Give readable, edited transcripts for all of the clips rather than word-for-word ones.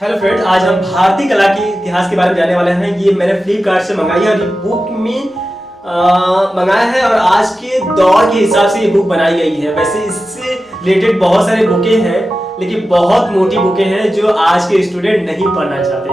Hello friend, आज हम भारतीय कला के इतिहास के बारे में जानने वाले हैं। ये मैंने फ्लिपकार्ट से मंगाई है और ये बुक में मंगाया है और आज के दौर के हिसाब से ये बुक बनाई गई है। वैसे इससे रिलेटेड बहुत सारे बुकें हैं, लेकिन बहुत मोटी बुकें हैं जो आज के स्टूडेंट नहीं पढ़ना चाहते।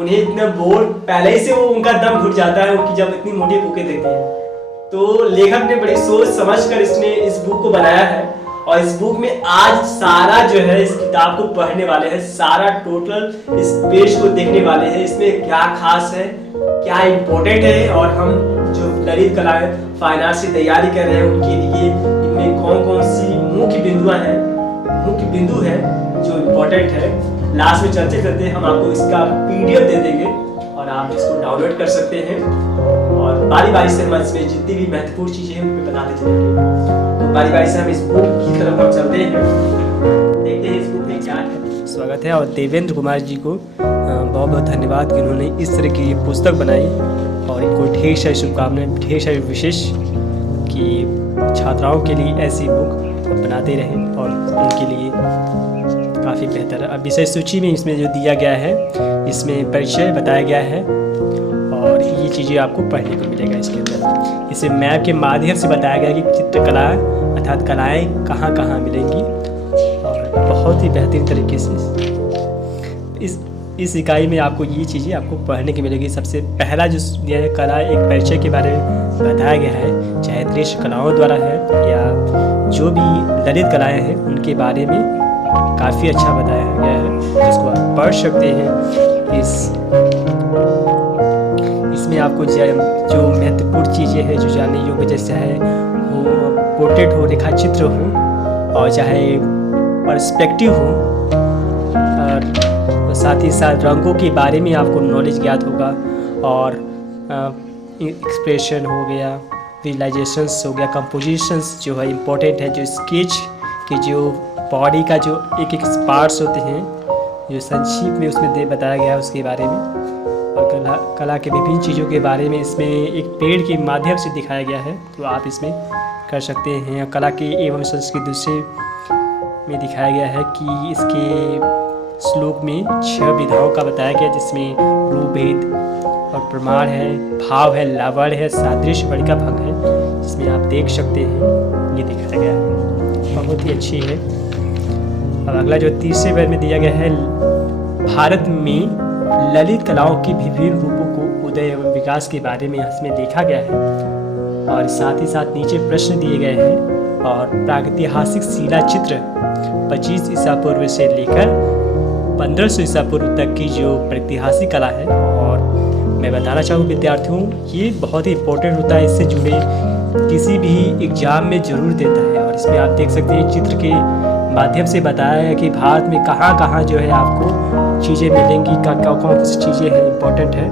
उन्हें इतना बोर्ड पहले ही से उनका दम घुट जाता है उनकी जब इतनी मोटी बुकें देखते हैं। तो लेखक ने बड़ी सोच समझ कर इसने इस बुक को बनाया है और इस बुक में आज सारा जो है इस किताब को पढ़ने वाले हैं, सारा टोटल इस पेज को देखने वाले हैं। इसमें क्या खास है, क्या इम्पोर्टेंट है और हम जो ललित कला फाइन आर्ट्स की तैयारी कर रहे हैं उनके लिए इनमें कौन कौन सी मुख्य बिंदु है जो इम्पोर्टेंट है। लास्ट में चर्चा करते हैं, हम आपको इसका PDF दे देंगे और आप इसको डाउनलोड कर सकते हैं और बारी बारी से हम इसमें जितनी भी महत्वपूर्ण चीजें हैं उनको बताते चलेंगे। तो बारी बारी से हम इस बुक की तरफ हम चलते हैं, देखते हैं इस बुक में क्या है। स्वागत है और देवेंद्र कुमार जी को बहुत बहुत धन्यवाद कि उन्होंने इस तरह की पुस्तक बनाई और इनको ढेर सारी शुभकामनाएं, ढेर सारी विशेष कि छात्राओं के लिए ऐसी बुक बनाते रहें और उनके लिए काफ़ी बेहतर है। अब विषय सूची में इसमें जो दिया गया है इसमें परिचय बताया गया है और ये चीज़ें आपको पढ़ने को मिलेगा इसके अंदर। इसे मैप के माध्यम से बताया गया कि चित्रकला अर्थात कलाएँ कहाँ कहाँ मिलेंगी और बहुत ही बेहतरीन तरीके से इस इकाई में आपको ये चीज़ें आपको पढ़ने की मिलेगी। सबसे पहला जो दिया है कला एक परिचय के बारे में बताया गया है, चाहे दृश्य कलाओं द्वारा है या जो भी ललित कलाएँ हैं उनके बारे में काफ़ी अच्छा बताया गया है जिसको आप पढ़ सकते हैं। इसमें आपको जो महत्वपूर्ण चीज़ें हैं जो जानने योग्य, जैसे है हो पोर्ट्रेट हो, रेखा चित्र हो और चाहे पर्सपेक्टिव हो और साथ ही साथ रंगों के बारे में आपको नॉलेज ज्ञात होगा और एक्सप्रेशन हो गया, विजुअलाइजेशंस हो गया, कंपोजिशंस जो है इम्पोर्टेंट है, जो स्केच के जो बॉडी का जो एक एक पार्ट्स होते हैं जो संक्षिप्त में उसमें बताया गया है उसके बारे में और कला के विभिन्न चीज़ों के बारे में इसमें एक पेड़ के माध्यम से दिखाया गया है। तो आप इसमें कर सकते हैं। कला के एवं संस्कृति दूसरे में दिखाया गया है कि इसके श्लोक में 6 विधाओं का बताया गया जिसमें रूप भेद और प्रमाण है, भाव है, लावण्य है, सादृश्य, वर्णिका भंग है, जिसमें आप देख सकते हैं ये दिखाया गया है, बहुत ही अच्छी है। अब अगला जो तीसरे वर्ग में दिया गया है, भारत में ललित कलाओं की विभिन्न रूपों को उदय एवं विकास के बारे में इसमें देखा गया है और साथ ही साथ नीचे प्रश्न दिए गए हैं और प्रागैतिहासिक शिला चित्र 25 ईसा पूर्व से लेकर 1500 ईसा पूर्व तक की जो प्रागैतिहासिक कला है। और मैं बताना चाहूँ विद्यार्थियों, ये बहुत ही इम्पोर्टेंट होता है, इससे जुड़े किसी भी एग्जाम में ज़रूर देता है। और इसमें आप देख सकते हैं चित्र के माध्यम से बताया है कि भारत में कहाँ कहाँ जो है आपको चीज़ें मिलेंगी, कौन सी चीज़ें हैं इम्पोर्टेंट है।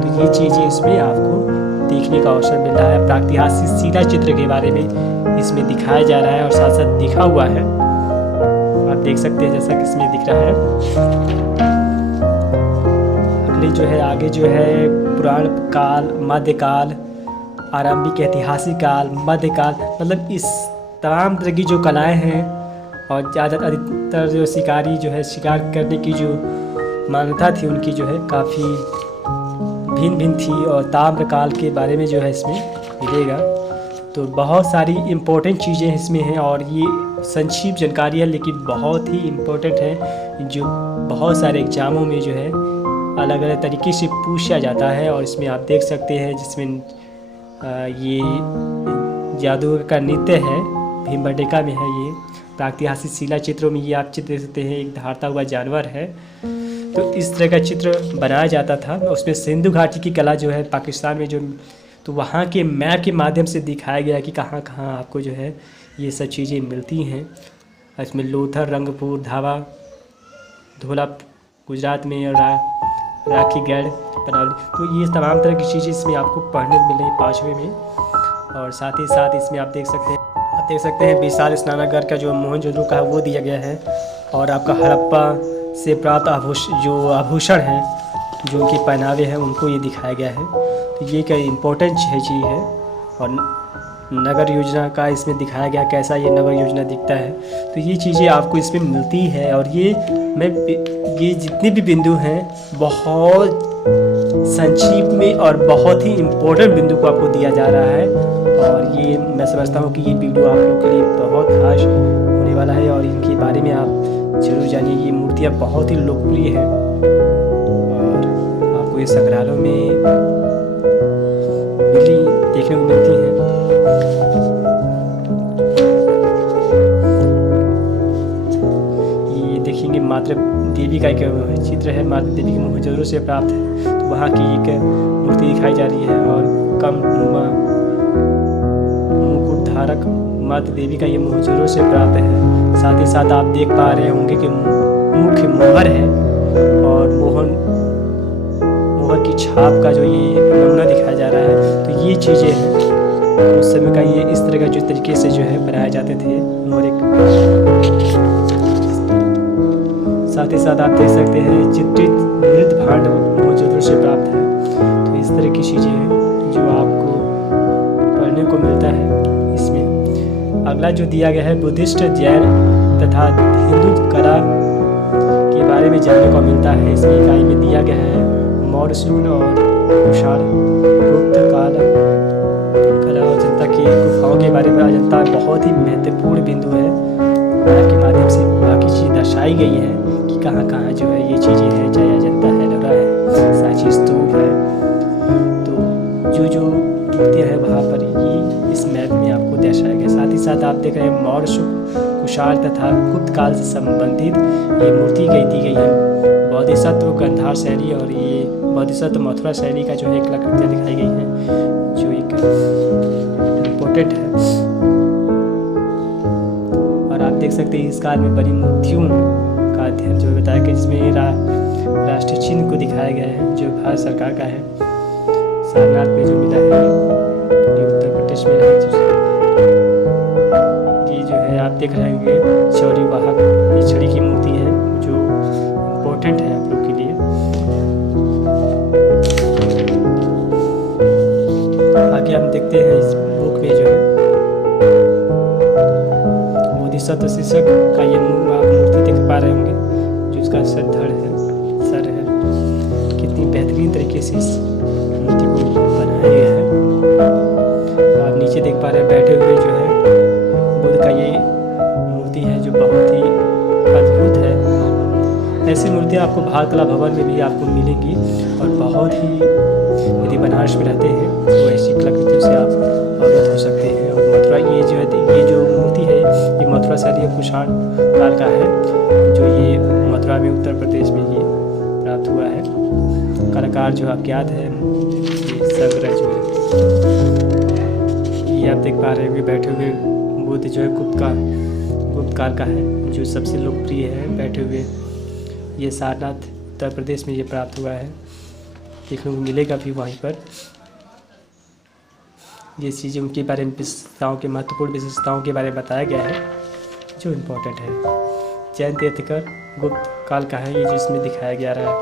तो ये चीज़ें इसमें आपको देखने का अवसर मिल रहा है। प्रागैतिहासिक शिला चित्र के बारे में इसमें दिखाया जा रहा है और साथ साथ लिखा हुआ है, आप देख सकते हैं जैसा कि इसमें दिख रहा है। अगले जो है आगे जो है पुराण काल, मध्यकाल, आरंभिक, ऐतिहासिक काल, मध्यकाल, मतलब इस तमाम तरह की जो कलाएँ हैं और ज़्यादातर अधिकतर जो शिकारी जो है शिकार करने की जो मान्यता थी उनकी जो है काफ़ी भिन्न थी और ताम्रकाल के बारे में जो है इसमें मिलेगा। तो बहुत सारी इम्पोर्टेंट चीज़ें इसमें हैं और ये संक्षिप्त जानकारी है लेकिन बहुत ही इम्पोर्टेंट है जो बहुत सारे एग्ज़ामों में जो है अलग अलग तरीके से पूछा जाता है। और इसमें आप देख सकते हैं जिसमें ये जादूगर का नृत्य है, भीमबेटका में है ये। प्रागैतिहासिक शिला चित्रों में ये आप चित्र देख सकते हैं, एक दहाड़ता हुआ जानवर है। तो इस तरह का चित्र बनाया जाता था। उसमें सिंधु घाटी की कला जो है पाकिस्तान में जो, तो वहाँ के मैप के माध्यम से दिखाया गया कि कहाँ कहाँ आपको जो है ये सब चीज़ें मिलती हैं। इसमें लोथर, रंगपुर, धावा, धोला गुजरात में और राखीगढ़, बनावली, तो ये तमाम तरह की चीज़ें इसमें आपको पढ़ने को मिलेंगी 5वें में। और साथ ही साथ इसमें आप देख सकते हैं विशाल स्नानागार का जो मोहनजोदड़ो का है वो दिया गया है और आपका हड़प्पा से प्राप्त आभूषण हैं जो उनके पहनावे हैं उनको ये दिखाया गया है। तो ये क्या इम्पोर्टेंट चीज़ है। और नगर योजना का इसमें दिखाया गया, कैसा ये नगर योजना दिखता है। तो ये चीज़ें आपको इसमें मिलती है। और ये जितने भी बिंदु हैं बहुत संक्षिप्त में और बहुत ही इम्पोर्टेंट बिंदु को आपको दिया जा रहा है। और ये मैं समझता हूँ कि ये वीडियो आप लोग के लिए बहुत खास होने वाला है और इनके बारे में आप जरूर जानिए। ये मूर्तियाँ बहुत ही लोकप्रिय हैं और आपको ये संग्रहालयों में देखने को मिलती हैं। ये देखेंगे मातृ देवी का एक चित्र है, मातृ देवी के मोहजरों से प्राप्त है। तो वहाँ की एक मूर्ति दिखाई जा रही है और कम मुकुट धारक मातृ देवी का ये मोहजरों से प्राप्त है। साथ ही साथ आप देख पा रहे होंगे कि मुख्य मोहर है और मोहर की छाप का जो ये नमूना दिखाया जा रहा है। तो ये चीज़ें हैं उस समय का, ये इस तरह का जो तरीके से जो है बनाए जाते थे मोहर एक। साथ ही साथ आप देख सकते हैं चित्रित मृत भांड मोहजरों से प्राप्त है। तो इस तरह की चीज़ें हैं जो आपको पढ़ने को मिलता है इसमें। अगला जो दिया गया है बुद्धिस्ट, जैन तथा हिंदू कला के बारे में जानने को मिलता है। इसमें इकाई में दिया गया है मौर्य, शुंग और कुषाण गुप्त काल कला और जनता की गुफाओं के बारे में। अजंता बहुत ही महत्वपूर्ण बिंदु है के माध्यम से बाकी चीज़ दर्शाई गई है कि कहाँ कहाँ जो है ये चीज़ें हैं, चाहे अजंता है, एलोरा है, सांची स्तूप है। तो जो मूर्तियाँ हैं वहाँ पर ये इस मैप में आपको दर्शाया गया। साथ ही साथ आप देख रहे हैं मौर्य, शुंग, कुषाण तथा गुप्त काल से संबंधित ये मूर्ति दी गई है। बोधिसत्व गांधार शैली और ये बोधिसत्व मथुरा शैली का जो है कलाकृतियाँ दिखाई गई हैं जो एक इम्पोर्टेंट है। और आप देख सकते हैं इस काल में बनी मूर्तियों का अध्ययन जो बताया कि जिसमें राष्ट्रीय चिन्ह को दिखाया गया है जो भारत सरकार का है। सारनाथ में जो मिला है ये उत्तर प्रदेश में है। ये जो है आप देख रहे होंगे चौरी वाहक, ये छड़ी की मूर्ति है जो इम्पोर्टेंट है आप लोग के लिए। आगे हम देखते हैं इस बुक में जो है बोधिसत्व शीर्षक का ये आप मूर्ति देख पा रहे होंगे जो उसका सर है। कितनी बेहतरीन तरीके से इस मूर्ति को बनाया गया है। आप नीचे देख पा रहे हैं बैठे हुए जो है बुद्ध का ये मूर्ति है जो बहुत ही अद्भुत है। ऐसी मूर्तियाँ आपको भारत कला भवन में भी आपको मिलेंगी और बहुत ही, यदि बनारस में रहते हैं तो ऐसी कलाकृतियों से आप अवगत हो सकते हैं। और मथुरा ये जो मूर्ति है ये मथुरा शैली कुषाण काल का है जो ये मथुरा में उत्तर प्रदेश में ये प्राप्त हुआ है। कलाकार जो अज्ञात है ये संग्रह जो है ये आप देख पा रहे हैं बैठे हुए बुद्ध जो है गुप्त काल का है जो सबसे लोकप्रिय है बैठे हुए। ये सारनाथ उत्तर प्रदेश में ये प्राप्त हुआ है, देखने को मिलेगा भी वहीं पर। ये चीज़ें उनके बारे में विशेषताओं के महत्वपूर्ण विशेषताओं के बारे में बताया गया है जो इम्पोर्टेंट है। जैन तीर्थकर गुप्त काल का है ये जिसमें दिखाया गया रहा है।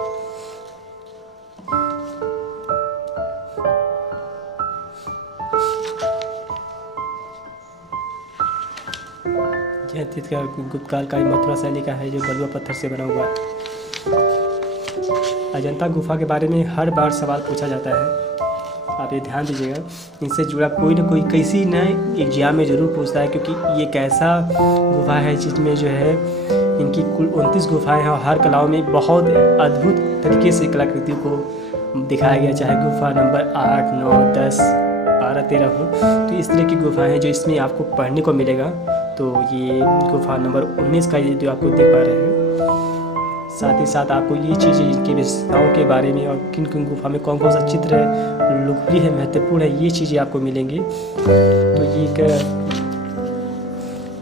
जैन तीर्थकर गुप्त काल का मथुरा शैली का है जो बलुआ पत्थर से बना हुआ है। अजंता गुफा के बारे में हर बार सवाल पूछा जाता है, आप ये ध्यान दीजिएगा। इनसे जुड़ा कोई ना कोई किसी न एग्जाम में ज़रूर पूछता है क्योंकि ये एक ऐसा गुफा है जिसमें जो है इनकी कुल 29 गुफाएं हैं और हर कलाओं में बहुत अद्भुत तरीके से कलाकृति को दिखाया गया, चाहे गुफा नंबर 8, 9, 10, 12, 13 हो। तो इस तरह की गुफाएं हैं जो इसमें आपको पढ़ने को मिलेगा। तो ये गुफा नंबर 19 का ये जो आपको देख पा रहे हैं। साथ ही साथ आपको ये चीज़ें इनकी विशेषताओं के बारे में और किन किन गुफा में कौन कौन सा चित्र है लोकप्रिय है, महत्वपूर्ण है, ये चीज़ें आपको मिलेंगी। तो ये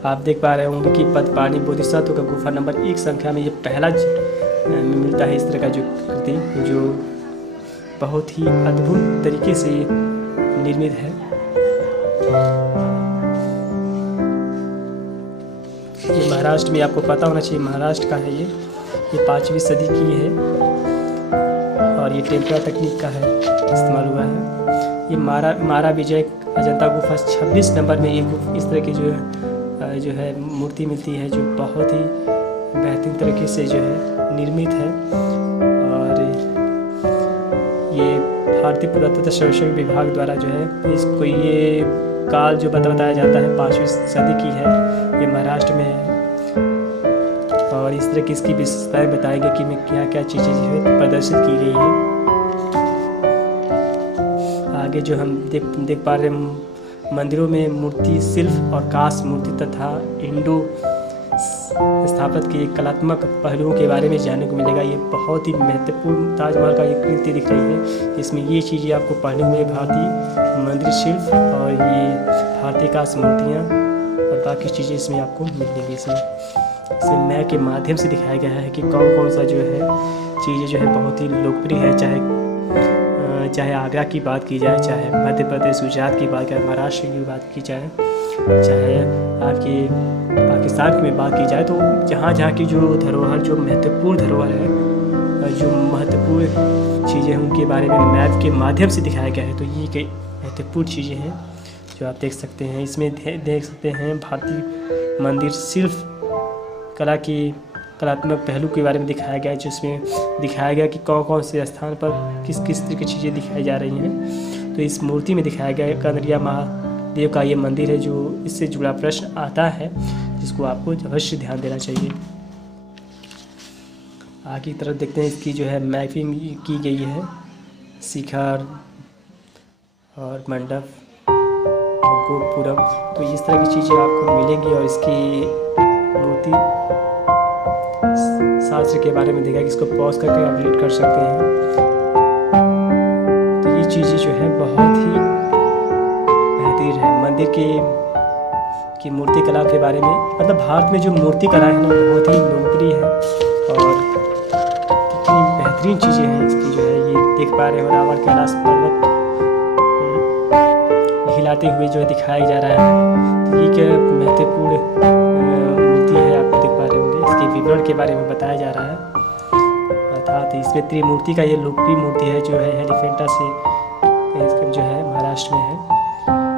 आप देख पा रहे होंगे कि पद्मपाणि बोधिसत्व का गुफा नंबर 1 संख्या में ये पहला मिलता है इस तरह का जो कृति जो बहुत ही अद्भुत तरीके से निर्मित है। ये महाराष्ट्र में आपको पता होना चाहिए, महाराष्ट्र का है ये 5वीं सदी की है और ये टेम्परा तकनीक का है इस्तेमाल हुआ है। ये मारा विजय अजंता गुफा 26 नंबर में ये इस तरह की जो है मूर्ति मिलती है, जो बहुत ही बेहतरीन तरीके से जो है निर्मित है। और ये भारतीय पुरातत्व सर्वेक्षण विभाग द्वारा जो है इसको ये काल जो बताया जाता है 5वीं सदी की है, ये महाराष्ट्र में है। और इस तरह की इसकी विशेषताएं बताएंगे कि में क्या क्या चीज़ें जो है प्रदर्शित की गई है। आगे जो हम देख पा रहे हैं, मंदिरों में मूर्ति शिल्प और कांस्य मूर्ति तथा इंडो स्थापत्य के कलात्मक पहलुओं के बारे में जानने को मिलेगा। ये बहुत ही महत्वपूर्ण ताजमहल का एक कृति दिख रही है, इसमें ये चीज़ें आपको पढ़ने को मिलेगी, भारतीय मंदिर शिल्प और ये भारतीय कांस्य मूर्तियाँ और बाकी चीज़ें इसमें आपको मिलेंगी। इसमें मैप के माध्यम से दिखाया गया है कि कौन कौन सा जो है चीज़ें जो है बहुत ही लोकप्रिय है, चाहे आगरा की बात की जाए, चाहे मध्य प्रदेश गुजरात की बात की, महाराष्ट्र की बात की जाए, चाहे आपकी पाकिस्तान की बात की जाए, तो जहाँ की जो धरोहर, जो महत्वपूर्ण धरोहर है, जो महत्वपूर्ण चीज़ें हैं उनके बारे में मैप के माध्यम से दिखाया गया है। तो ये कई महत्वपूर्ण चीज़ें हैं जो आप देख सकते हैं। इसमें देख सकते हैं भारतीय मंदिर शिल्प कला की कलात्मक पहलू के बारे में दिखाया गया है, जिसमें दिखाया गया कि कौन कौन से स्थान पर किस किस तरह की चीज़ें दिखाई जा रही हैं। तो इस मूर्ति में दिखाया गया है कनरिया महादेव का ये मंदिर है, जो इससे जुड़ा प्रश्न आता है जिसको आपको अवश्य ध्यान देना चाहिए। आगे की तरफ देखते हैं, इसकी जो है मैपिंग की गई है, शिखर और मंडप और गोपुरम, तो इस तरह की चीज़ें आपको मिलेंगी। और इसकी मूर्ति शास्त्र के बारे में देखा कि इसको पॉज करके आप रीड कर सकते हैं। तो ये चीज़ें जो है बहुत ही बेहतरीन है। मंदिर की मूर्ति कला के बारे में, मतलब भारत में जो मूर्ति कला है ना बहुत ही लोकप्रिय है और कितनी बेहतरीन चीज़ें हैं इसकी जो है ये देख पा रहे हो। रावण कैलाश पर्वत हिलाते हुए जो है दिखाया जा रहा है, तो ये क्या महत्वपूर्ण मूर्ति है, आपको देख पा रहे होंगे। इसके विवरण के बारे में बताया जा रहा है, अर्थात इसमें त्रिमूर्ति का ये लोकप्रिय मूर्ति है जो है एलिफेंटा से जो है महाराष्ट्र में है,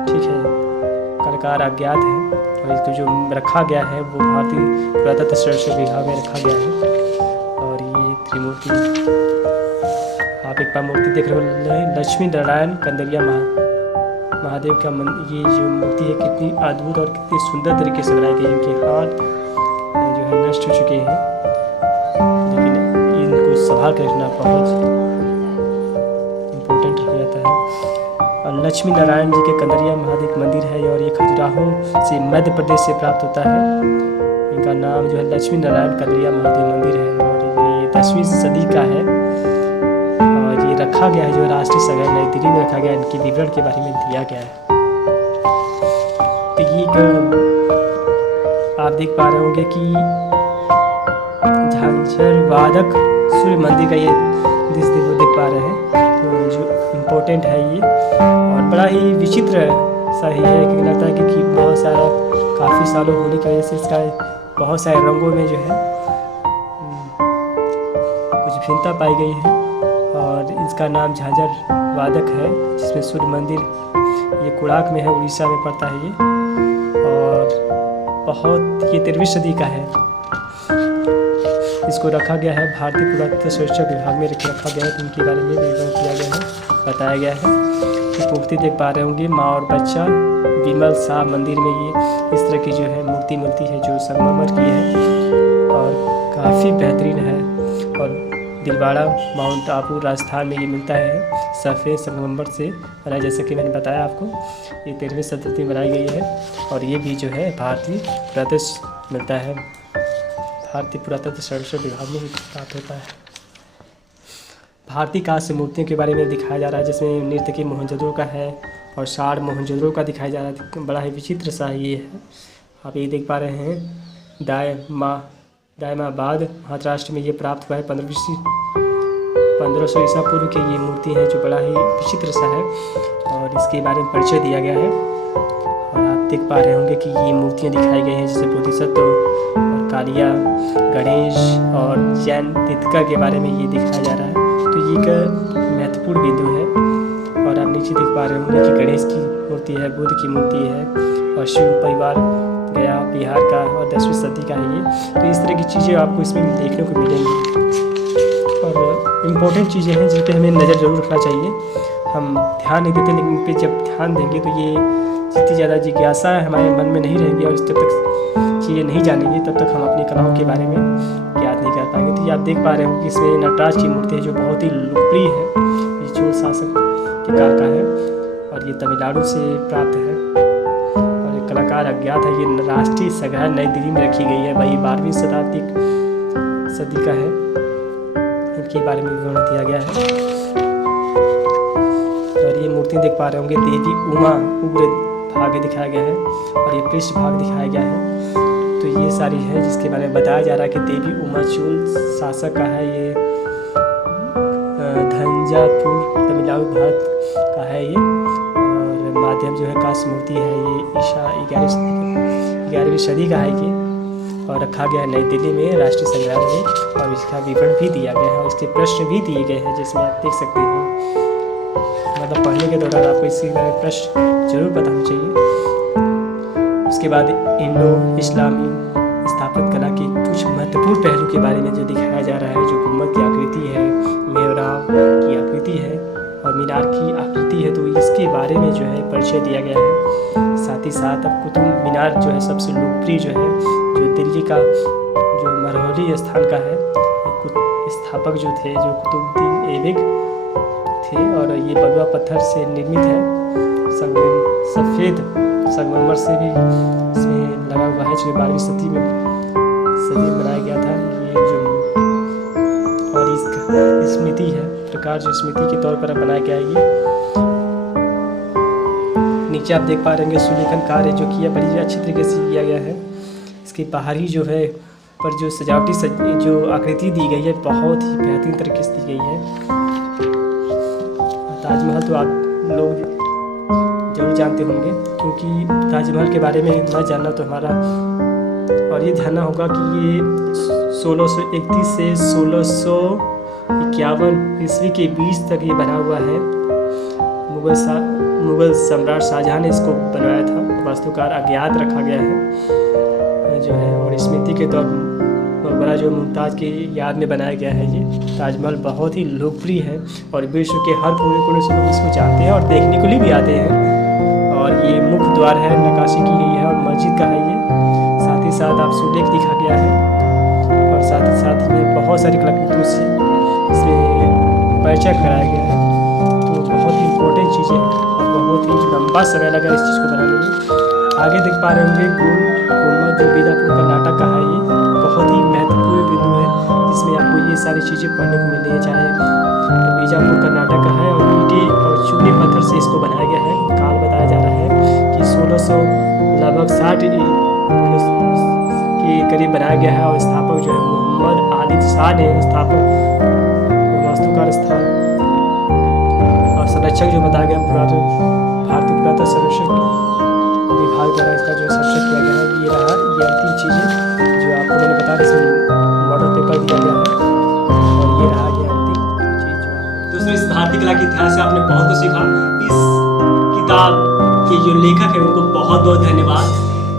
ठीक है। कलाकार अज्ञात है और इसको जो रखा गया है वो भारतीय पुरातत्व सर्वेक्षण विभाग में रखा गया है। और ये त्रिमूर्ति आप एक बार मूर्ति देख रहे हो, लक्ष्मी नारायण कंदरिया महादेव का ये जो मूर्ति है कितनी अद्भुत और कितनी सुंदर तरीके से बनाई गई है। इनके हाथ जो है नष्ट हो चुके हैं, लेकिन इनको संभाल कर रखना बहुत इम्पोर्टेंट हो जाता है। और लक्ष्मी नारायण जी के कंदरिया महादेव मंदिर है और ये खजुराहो से मध्य प्रदेश से प्राप्त होता है। इनका नाम जो है लक्ष्मी नारायण कंदरिया महादेव मंदिर है और ये 10वीं सदी का है और ये रखा गया है जो राष्ट्रीय संग्रहालय नई दिल्ली में रखा गया है। इनके विवरण के बारे में दिया गया है। तो ये आप देख पा रहे होंगे कि झांझर वादक सूर्य मंदिर का ये देख पा रहे हैं, तो जो इम्पोर्टेंट है ये और बड़ा ही विचित्र सा ही है, क्योंकि लगता है कि बहुत सारा काफ़ी सालों होने की वजह से इसका बहुत सारे रंगों में जो है कुछ भिन्नता पाई गई है। और इसका नाम झांझर वादक है, जिसमें सूर्य मंदिर ये कोणार्क में है, उड़ीसा में पड़ता है ये। और बहुत ये 13वीं सदी का है। इसको रखा गया है भारतीय पुरातत्व सर्वेक्षण विभाग में रखा गया है, तो इनके बारे में विवरण किया गया है, बताया गया है। तो मूर्ति देख पा रहे होंगे माँ और बच्चा विमल शाह मंदिर में ये इस तरह की जो है मूर्ति मिलती है जो संगमरमर की है और काफ़ी बेहतरीन है। और दिलवाड़ा माउंट आबू राजस्थान में ये मिलता है, सफ़ेद संगमरमर से बना, जैसे कि मैंने बताया आपको ये 13वीं शताब्दी में बनाई गई है। और ये भी जो है भारतीय पुरातत्व मिलता है, भारतीय पुरातत्व सर्वेक्षण विभाग में प्राप्त होता है। भारतीय कांस्य मूर्तियों के बारे में दिखाया जा रहा है, जिसमें नृत्य की मोहनजोदड़ो का है और साड़ मोहनजोदड़ो का दिखाया जा रहा है। बड़ा ही विचित्र सा ये है, आप ये देख पा रहे हैं। दायमाबाद महाराष्ट्र में ये प्राप्त हुआ है 1500 ईसा पूर्व की ये मूर्ति है, जो बड़ा ही विचित्र सा है और इसके बारे में परिचय दिया गया है। और आप देख पा रहे होंगे कि ये मूर्तियाँ दिखाई गई हैं, जैसे बोधिसत्व और कालिया, गणेश और जैन तीर्थंकर के बारे में ये दिखाया जा रहा है। तो ये एक महत्वपूर्ण बिंदु है। और आप नीचे देख पा रहे होंगे कि गणेश की मूर्ति है, बुद्ध की मूर्ति है और शिव परिवार गया बिहार का और 10वीं सदी का है ये। तो इस तरह की चीज़ें आपको इसमें देखने को मिलेंगी और इम्पोर्टेंट चीज़ें हैं जिन पे हमें नज़र ज़रूर रखना चाहिए। हम ध्यान नहीं देते, लेकिन इन पे जब ध्यान देंगे तो ये जितनी ज़्यादा जिज्ञासा हमारे मन में नहीं रहेंगी और जब तक चीज़ें नहीं जानेंगे तब तक हम अपनी कलाओं के बारे में ज्ञात नहीं कर पाएंगे। तो ये आप देख पा रहे हो कि इसमें नटराज की मूर्ति है जो बहुत ही लोकप्रिय है, ये चोल शासक के काल का है और ये तमिलनाडु से प्राप्त है और ये कलाकार अज्ञात है। ये राष्ट्रीय संग्रहालय नई दिल्ली में रखी गई है, वही 12वीं सदी का है। इनके बारे में विवरण दिया गया है और ये मूर्ति देख पा रहे होंगे देवी उमा उग्र भाग दिखाया गया है और ये पृष्ठ भाग दिखाया गया है। तो ये सारी है जिसके बारे में बताया जा रहा है कि देवी उमा चोल शासक का है। ये धंजापुर तमिलनाडु भारत का है ये और माध्यम जो है कांस्य मूर्ति है। ये ईसा 11वीं सदी का है ये और रखा गया है नई दिल्ली में राष्ट्रीय संग्रहालय में और इसका विवरण भी दिया गया है और इसके प्रश्न भी दिए गए हैं जिसमें आप देख सकते हैं। मतलब पढ़ने के दौरान आपको इसके बारे में प्रश्न जरूर पता होना चाहिए। उसके बाद इंडो इस्लामी स्थापत्य कला के कुछ महत्वपूर्ण पहलू के बारे में जो दिखाया जा रहा है, जो गुम्बद की आकृति है, मेहराब की आकृति है और मीनार की आकृति है, तो इसके बारे में जो है परिचय दिया गया है। साथ ही साथ अब कुतुब मीनार जो है सबसे लोकप्रिय जो है, जो दिल्ली का जो मरहौली स्थान का है, स्थापक जो थे जो कुतुबुद्दीन ऐबक थे और ये बलुआ पत्थर से निर्मित है। सफ़ेद संगमरमर से भी इसमें लगा हुआ है जो 12वीं सदी में बनाया गया था। ये जो और इसका स्मृति है प्रकार जो स्मृति के तौर पर बनाया गया है। ये नीचे आप देख पा रहे होंगे सुलेखन कार्य जो किया बड़ी अच्छी तरीके से किया गया है। इसकी बाहरी जो है पर जो सजावटी जो आकृति दी गई है बहुत ही बेहतरीन तरीके से दी गई है। ताजमहल तो आप लोग जरूर जानते होंगे क्योंकि ताजमहल के बारे में न जानना तो हमारा और ये जानना होगा कि ये 1631 से 1651 ईस्वी के बीच तक ये बना हुआ है। मुगल सम्राट शाहजहां ने इसको बनवाया था। वास्तुकार अज्ञात रखा गया है जो है और स्मृति के तौर बड़ा जो मुमताज़ की याद में बनाया गया है। ये ताजमहल बहुत ही लोकप्रिय है और विश्व के हर कोने से लोग इसको जानते हैं और देखने के लिए भी आते हैं। और ये मुख्य द्वार है, नक्काशी की गई है और मस्जिद का है ये। साथ ही साथ आप सुलेख दिखा गया है और साथ ही साथ में बहुत सारी कलाकृतियों से इसमें परिचय कराया गया है। तो बहुत ही इम्पोर्टेंट चीज़ें हैं और बहुत ही लंबा समय लगा इस चीज़ को बनाने में। आगे देख पा रहे होंगे गुम्बद जो बीजापुर कर्नाटक का है। ये बहुत ही महत्वपूर्ण बिंदु है जिसमें आपको ये सारी चीज़ें पढ़ने को मिल रही है। चाहे तो बीजापुर कर्नाटक का है और ईंटे और चूने पत्थर से इसको बनाया गया है। काल बताया जा रहा है कि 1600 लगभग 60 के करीब बनाया गया है और स्थापक जो है मोहम्मद आदिल शाह ने स्थापक वास्तुकार स्थान और संरक्षक जो बताया गया भारतीय पुरातत्व सर्वेक्षण विभाग द्वारा इसका जो संरक्षण किया गया है। ये रहा ये अंतिम चीज़ें जो आपको मैंने बता दी, इसमें मॉडल पेपर दिया गया है और ये रहा ये अंतिम चीज़ जो। दोस्तों इस भारतीय कला के इतिहास से आपने बहुत कुछ सीखा। इस किताब के जो लेखक है उनको बहुत बहुत धन्यवाद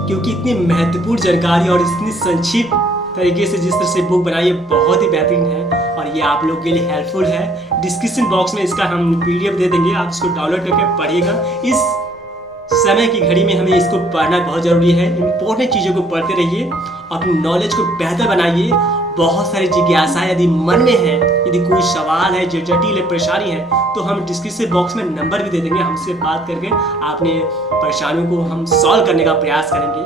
क्योंकि इतनी महत्वपूर्ण जानकारी और इतनी संक्षिप्त तरीके से जिस तरह से बुक बनाई है बहुत ही बेहतरीन है और ये आप लोग के लिए हेल्पफुल है। डिस्क्रिप्शन बॉक्स में इसका हम PDF दे देंगे, आप इसको डाउनलोड करके पढ़िएगा। इस समय की घड़ी में हमें इसको पढ़ना बहुत ज़रूरी है। इंपॉर्टेंट चीज़ों को पढ़ते रहिए, अपनी नॉलेज को बेहतर बनाइए। बहुत सारी जिज्ञासा यदि मन में है, यदि कोई सवाल है जो जटिल है, परेशानी है, तो हम डिस्क्रिप्शन बॉक्स में नंबर भी दे देंगे। हमसे बात करके आपने परेशानियों को हम सॉल्व करने का प्रयास करेंगे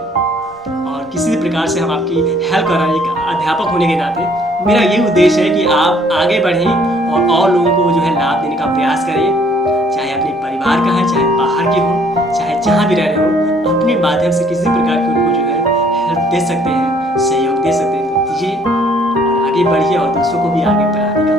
और किसी भी प्रकार से हम आपकी हेल्प कर रहे हैं। एक अध्यापक होने के नाते मेरा ये उद्देश्य है कि आप आगे बढ़ें और लोगों को जो है लाभ देने का प्रयास करें, चाहे अपने परिवार का है, चाहे बाहर के हों, चाहे जहाँ भी रह रहे हो, अपने माध्यम से किसी प्रकार की उनको जो है हेल्प दे सकते हैं, सहयोग दे सकते हैं तो दीजिए और आगे बढ़िए और दूसरों को भी आगे बढ़ाने का